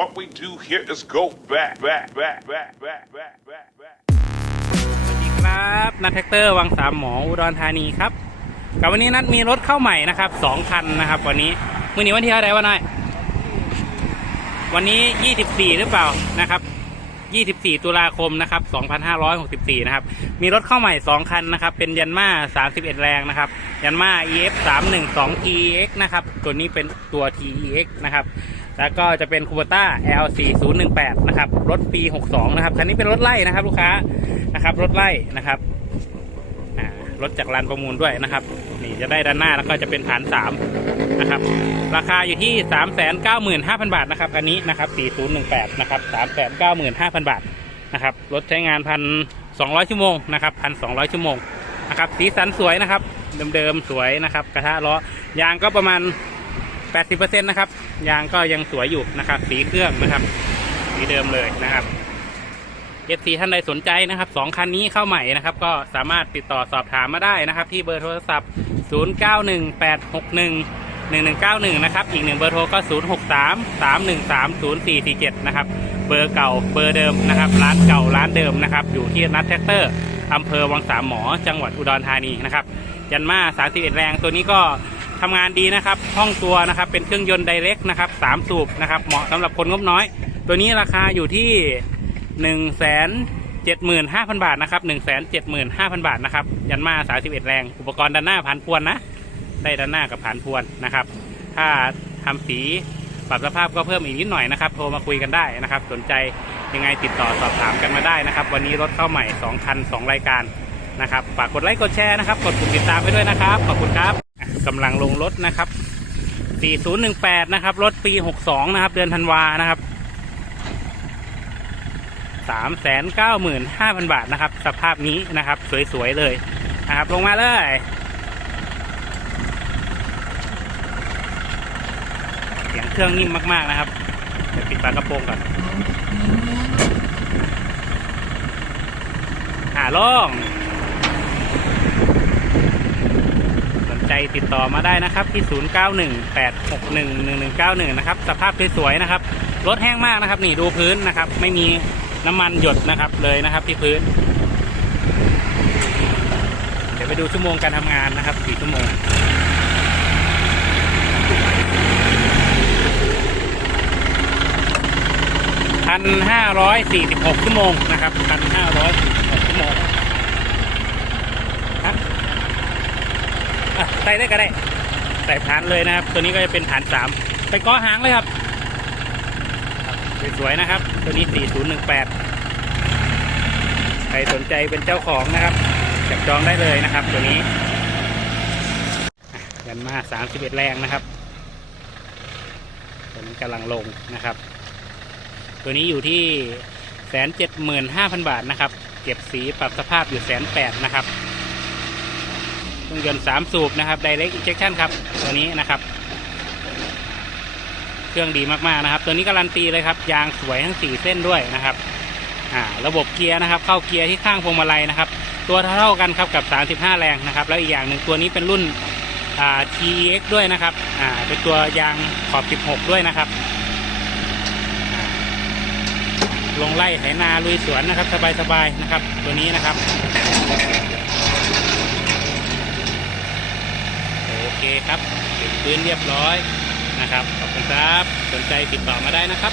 What we do here is go back, back, back, back, back, back, back, back. สวัสดีครับนัทแท็กเตอร์วังสามหมออุดรธานีครับกับวันนี้นัดมีรถเข้าใหม่นะครับสองคันนะครับ วันนี้มื่อนี้วันที่เท่าไรวะน้อยวันนี้ยี่สิบสี่หรือเปล่านะครับ 24 ตุลาคมนะครับ 2564 นะครับ มีรถเข้าใหม่ 2 คันนะครับ เป็นยันมา31 แรงนะครับ ยันมา EF 312 TEX นะครับ ตัวนี้เป็นตัว TEX นะครับ แล้วก็จะเป็นคูเบต้า L 4 0 1 8นะครับ รถปี 62 นะครับ คันนี้เป็นรถไล่นะครับ ลูกค้า นะครับ รถไล่นะครับรถจากลานประมูลด้วยนะครับ นี่จะได้ด้านหน้าแล้วก็จะเป็นฐานสาม นะครับ ราคาอยู่ที่สามแสนเก้าหมื่นห้าพันบาทนะครับอันนี้นะครับสี่ศูนย์หนึ่งแปดนะครับสามแสนเก้าหมื่นห้าพันบาทนะครับรถใช้งานพันสองร้อยชั่วโมงนะครับพันสองร้อยชั่วโมงนะครับสีสันสวยนะครับ เดิมๆสวยนะครับ กระทะล้อยางก็ประมาณแปดสิบเปอร์เซ็นต์นะครับยางก็ยังสวยอยู่นะครับ สีเครื่องนะครับสีเดิมเลยนะครับเอฟซีท่านใดสนใจนะครับสองคันนี้เข้าใหม่นะครับ ก็สามารถติดต่อสอบถามมาได้นะครับ ที่เบอร์โทรศัพท์ 1191 นะครับ อีกหนึ่งเบอร์โทรก็ 0633130447 นะครับ เบอร์เก่าเบอร์เดิมนะครับ ร้านเก่าร้านเดิมนะครับ อยู่ที่นัทแท็กเตอร์อำเภอวังสามหมอ จังหวัดอุดรธานีนะครับ ยันมา 31 แรงตัวนี้ก็ทำงานดีนะครับ ห้องตัวนะครับ เป็นเครื่องยนต์ไดเรกนะครับสามสูบนะครับ เหมาะสำหรับคนงบน้อย ตัวนี้ราคาอยู่ที่หนึ่งแสนเจ็ดหมื่นห้าพันบาทนะครับหนึ่งแสนเจ็ดหมื่นห้าพันบาทนะครับ ยันมาสาสิบเอ็ดแรง อุปกรณ์ด้านหน้าผ่านพวนนะ ได้ด้านหน้ากับผ่านพวนนะครับ ถ้าทำสีปรับสภาพก็เพิ่มอีกนิดหน่อยนะครับ โทรมาคุยกันได้นะครับ สนใจยังไงติดต่อสอบถามกันมาได้นะครับ วันนี้รถเข้าใหม่2คัน2รายการนะครับ ฝากกดไลค์กดแชร์นะครับ กดปุ่มติดตามไปด้วยนะครับ ขอบคุณครับอะกำลังลงรถนะครับ 4018 นะครับ รถปี 62 นะครับ เดือนธันวานะครับสามแสนเก้าหมื่นห้าพันบาทนะครับ สภาพนี้นะครับ สวยๆเลยนะครับ ลงมาเลย เครื่องนิ่มมากๆนะครับเดี๋ยวปิดฝากระโปรงก่อนหาล่อง สนใจติดต่อมาได้นะครับที่ 0918611191 นะครับ สภาพสวยๆนะครับ รถแห้งมากนะครับ นี่ดูพื้นนะครับ ไม่มีน้ำมันหยดนะครับเลยนะครับที่พื้น เดี๋ยวไปดูชั่วโมงการทำงานนะครับกี่ชั่วโมง พันห้าร้อยสี่สิบหกชั่วโมงนะครับพันห้าร้อยสี่สิบหกชั่วโมงฮะอะใส่ได้ก็ได้ ใส่ฐานเลยนะครับ ตัวนี้ก็จะเป็นฐานสามไปก้อหางเลยครับ สวยๆนะครับ ตัวนี้ 4018 ใครสนใจเป็นเจ้าของนะครับ จับจองได้เลยนะครับ ตัวนี้ยันมา 31 แรงนะครับตัวนี้กำลังลงนะครับ ตัวนี้อยู่ที่แสนเจ็ดหมื่นห้าพันบาทนะครับ เก็บสีปรับสภาพอยู่แสนแปดนะครับเครื่องยนต์สามสูบนะครับ Direct Injection ครับ ตัวนี้นะครับ เครื่องดีมากๆนะครับ ตัวนี้การันตีเลยครับ ยางสวยทั้ง4เส้นด้วยนะครับอ่าระบบเกียร์นะครับ เข้าเกียร์ที่ข้างพวงมาลัยนะครับ ตัวเท่ากันครับกับ 35 แรงนะครับ แล้วอีกอย่างหนึ่งตัวนี้เป็นรุ่นอ่า TX ด้วยนะครับ อ่า เป็นตัวยางขอบ 16 ด้วยนะครับอ่า ลงไล่ไถนาลุยสวนนะครับ สบายๆนะครับ ตัวนี้นะครับโอเคครับติดพื้นเรียบร้อยนะครับขอบคุณครับสนใจติดต่อมาได้นะครับ